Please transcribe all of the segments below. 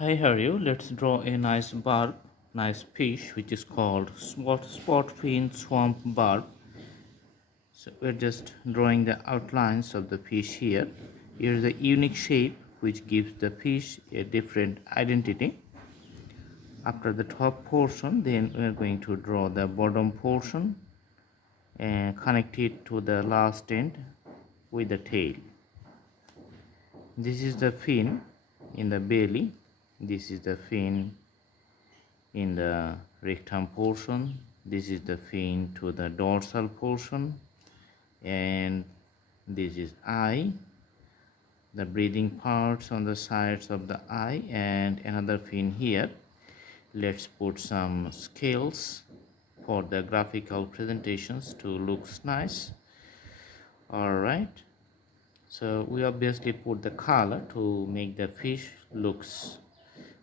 Hi, how are you? Let's draw a nice barb, nice fish which is called spotfin swamp barb. So we're just drawing the outlines of the fish here. Here's a unique shape which gives the fish a different identity. After the top portion, then we're going to draw the bottom portion and connect it to the last end with the tail. This is the fin in the belly. This is the fin in the rectum portion. This is the fin to the dorsal portion, and this is eye, the breathing parts on the sides of the eye, and another fin here. Let's put some scales for the graphical presentations to look nice. All right, so we obviously put the color to make the fish looks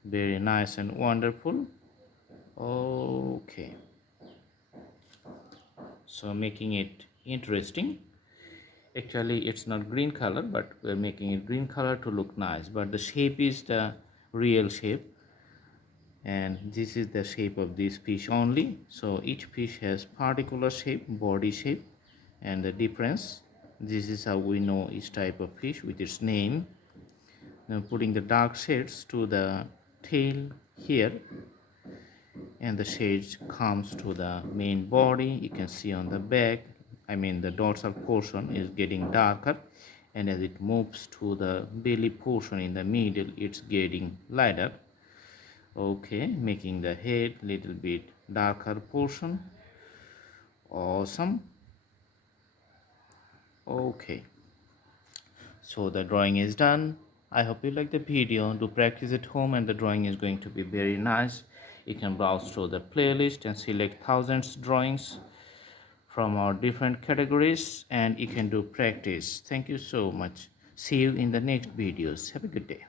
very nice and wonderful. Okay, so making it interesting. Actually it's not green color, but we're making it green color to look nice, but the shape is the real shape, and this is the shape of this fish only. So each fish has particular shape, body shape, and the difference. This is how we know each type of fish with its name. Now putting the dark shades to the tail here, and the shades comes to the main body. You can see on the back, the dorsal portion is getting darker, and as it moves to the belly portion in the middle, it's getting lighter. Okay, making the head little bit darker portion. Awesome. Okay, so the drawing is done. I hope you like the video. Do practice at home, and the drawing is going to be very nice. You can browse through the playlist and select thousands drawings from our different categories, and you can do practice. Thank you so much. See you in the next videos. Have a good day.